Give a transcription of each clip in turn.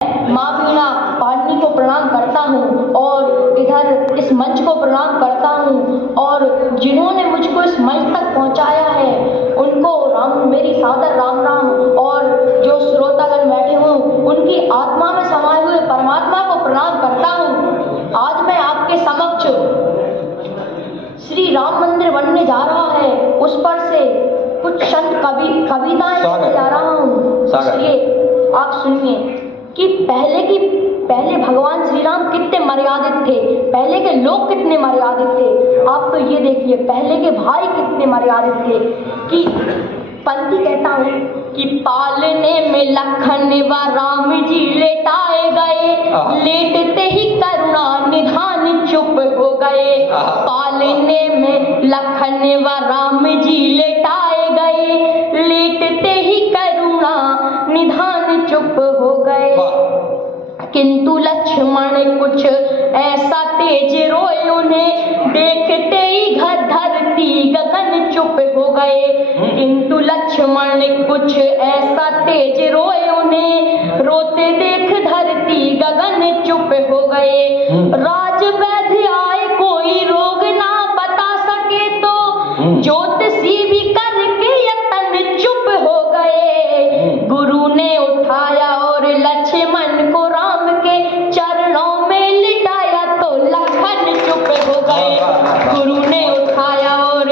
माँ बीना पाटनी को प्रणाम करता हूँ और इधर इस मंच को प्रणाम करता हूँ और जिन्होंने मुझको इस मंच तक पहुँचाया है उनको मेरी सादर राम राम। और जो श्रोतागण बैठे हों उनकी आत्मा में समाये हुए परमात्मा को प्रणाम करता हूँ। आज मैं आपके समक्ष श्री राम मंदिर बनने जा रहा है उस पर से कुछ संत कविताएं लिखने जा रहा हूँ, इसलिए आप सुनिए कि पहले भगवान श्री राम कितने मर्यादित थे, पहले के लोग कितने मर्यादित थे। आप तो ये देखिए पहले के भाई कितने मर्यादित थे कि पंथी कहता हूँ कि पालने में लखन व राम जी लेटाए गए, लेटते ही करुणा निधान चुप हो गए। पालने में लखन व राम जी लेटाए गए, लेटते ही करुणा निधान चुप हो गए। किंतु लक्ष्मण कुछ ऐसा तेज रोए, उन्हें देखते ही धरती गगन चुप हो गए। किंतु लक्ष्मण कुछ ऐसा तेज रोए, उन्हें रोते देख धरती गगन चुप हो गए। राज व्याधि आए कोई रोग ना बता सके तो ज्योतिषी भी करके यतन चुप हो गए। गुरु ने उठाया और लक्ष्मण को राम के चरणों में लिटाया तो लखन चुप हो गए। गुरु ने उठाया और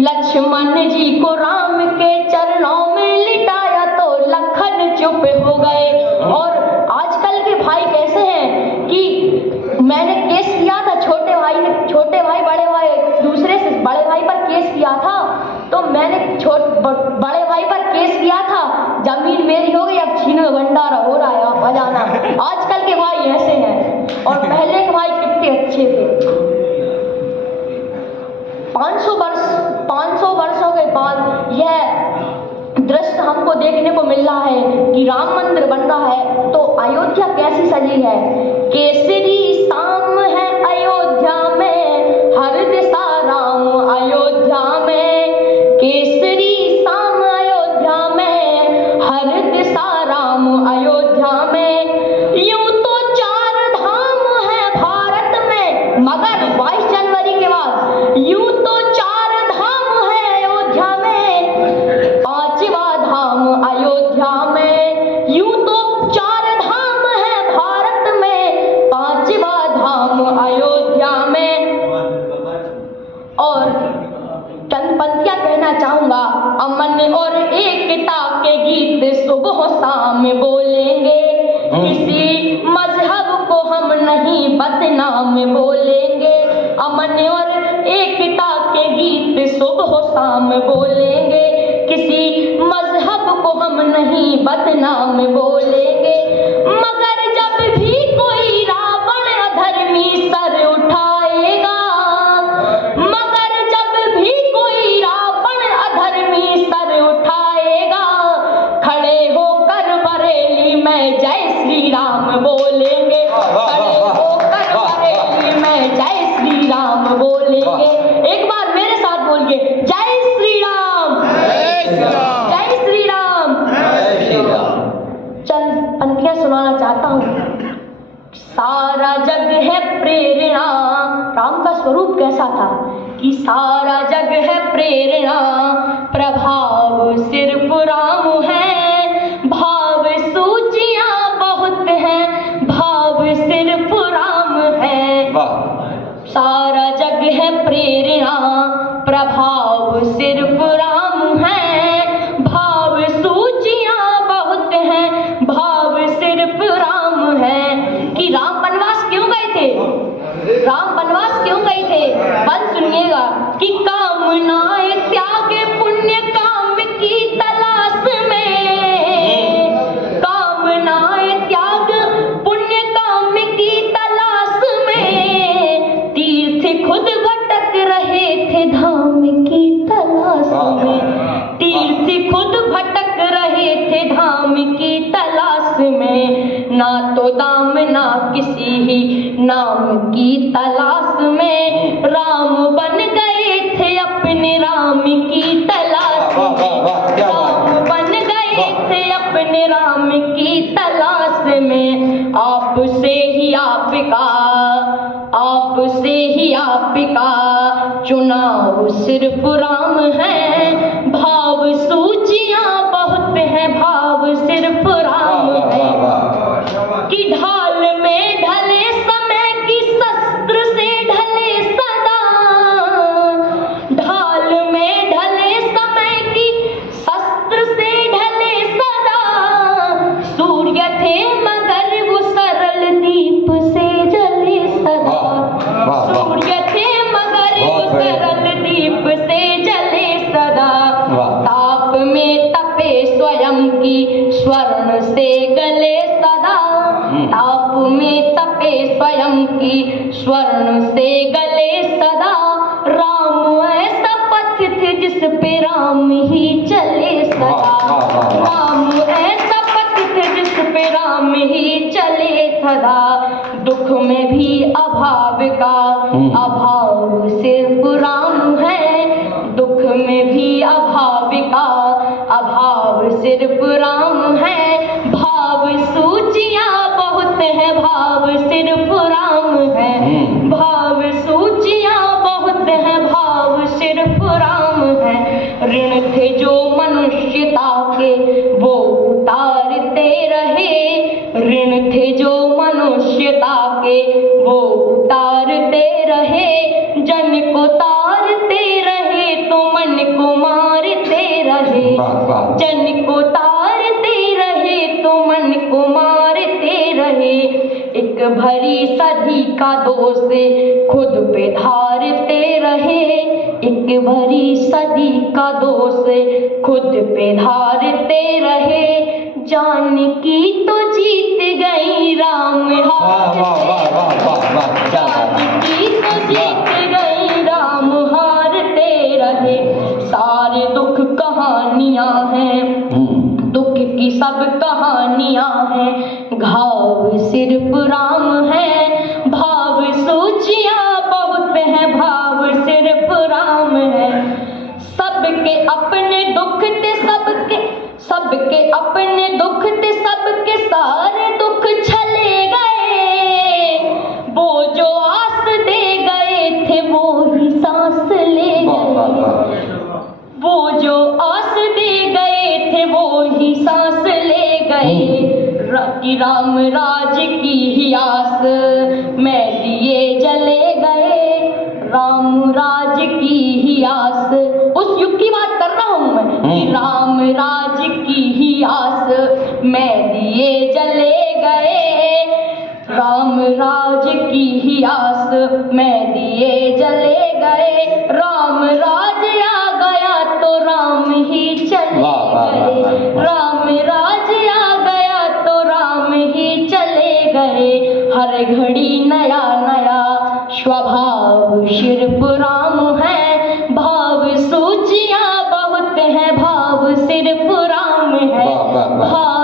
लक्ष्मण जी को राम के चरणों में लिटाया तो लखन चुप हो गए। और आजकल के भाई कैसे हैं कि मैंने केस किया था, छोटे भाई बड़े भाई दूसरे से बड़े भाई पर केस किया था, तो मैंने बड़े भाई पर केस किया था, जमीन मेरी हो गई, अब छीनो भंडारा हो रहा है आप बजाना। आजकल के भाई ऐसे हैं और पहले के भाई कितने अच्छे थे। 500 वर्षों के बाद यह दृश्य हमको देखने को मिल रहा है कि राम मंदिर बन रहा है, तो अयोध्या कैसी सजी है। केसरी शाम है अयोध्या में, हर दिशा राम अयोध्या में। केसरी शाम अयोध्या में, हर दिशा राम अयोध्या में। यूं तो 4 धाम है भारत में, मगर 22 जनवरी के बाद यूं तो 4 धाम है अयोध्या में, 5वां धाम अयोध्या में। यूं तो 4 धाम है भारत में, 5वां धाम अयोध्या में। और चंद पंक्तियां कहना चाहूंगा। अमन और एकता के गीत सुबह शाम बोलेंगे, किसी मजहब को हम नहीं बदनाम बोलेंगे। अमन और एकता के गीत सुबह शाम बोलेंगे, किसी मजहब को हम नहीं बदनाम बोलेंगे। मगर जब भी कोई रावण अधर्मी सर उठाएगा, मगर जब भी कोई रावण अधर्मी सर उठाएगा, खड़े होकर बरेली में जय श्री राम बोलेंगे। खड़े होकर बरेली में जय श्री राम बोलेंगे। एक बार मेरे साथ बोलिए, जय श्री राम, जय श्री राम। चंद पंक्तियां सुनाना चाहता हूँ। सारा जग है प्रेरणा, राम का स्वरूप कैसा था कि सारा जग है प्रेरणा, प्रभाव सिर्फ राम है, भाव सूचियां बहुत हैं, भाव सिर्फ राम है। सारा जग है प्रेरणा, प्रभाव सिर्फ राम है, भाव सूचियां बहुत हैं, भाव सिर्फ राम है। कि राम वनवास क्यों गए थे, राम वनवास क्यों गए थे, बस सुनिएगा कि कामनाएं त्याग पुण्य काम की तलाश में, कामनाएं त्याग पुण्य काम की तलाश में, तीर्थ खुद भटक रहे थे धाम की तलाश में, तीर्थ खुद भटक रहे थे धाम की तलाश में। ना तो दाम ना किसी ही नाम की तलाश में, राम बन गए थे अपने राम की तलाश में, राम बन गए थे अपने राम की तलाश में, आपसे ही आपका चुनाव सिर्फ राम है। भाव सूचियां बहुत है, भाव सिर्फ राम है। कि ढाल में ढले समय की शस्त्र से ढले सदा, ढाल में ढले समय की शस्त्र से ढले सदा। सूर्य थे मगर वो सरल दीप से जले सदा, सूर्य थे मगर वो सरल दीप से जले सदा। ताप में तपे स्वयं की स्वर्ण से गले सदा, ताप में तपे स्वयं की स्वर्ण से गले सदा। राम ऐसा पथ थे जिस पे राम ही चले सदा, राम ऐसा पथ थे जिस पे राम ही चले सदा। दुख में भी अभाव का अभाव सिर्फ राम है, दुख में भी अभाव का अभाव सिर्फ राम है। भाव सूचियां बहुत है, भाव सिर्फ राम है, भाव सूचियां बहुत है, भाव सिर्फ राम है। ऋण थे जो मनुष्यता के वो उतारते रहे, ऋण थे जो मनुष्यता के वो उतारते रहे। जन को तारते रहे तो मन को मारते रहे, जन को तारते रहे तो मन को मारते रहे। एक भरी सदी का दोष खुद पे धारते रहे, एक भरी सदी का दोष खुद पे धारते रहे। जानकी तो जीत गई राम जानकी तो जीत गई राम हारते रहे। सारे दुख कहानियां हैं, दुख की सब कहानियां हैं, घाव सिर्फ राम है। भाव सूचियां बहुत है, भाव सिर्फ राम है। सबके अपने दुख थे, सबके अपने दुख थे, सबके सारे दुख छले गए। वो जो आस दे गए थे वो ही सांस ले गए, वो जो आस दे गए थे वो ही सांस ले गए। कि राम राज की ही आस में दिए जले गए, राम राज की ही आस, उस युग की बात कर रहा हूं मैं। कि राम राज की ही आस में दिए जले गए, राम राज की ही आस में दिए जले गए। राम राज आ गया तो राम ही चले गए, राम राज आ गया तो राम ही चले गए। हर घड़ी नया नया स्वभाव सिर्फ राम है, भाव सूचियां बहुत है, भाव सिर्फ राम है। भाव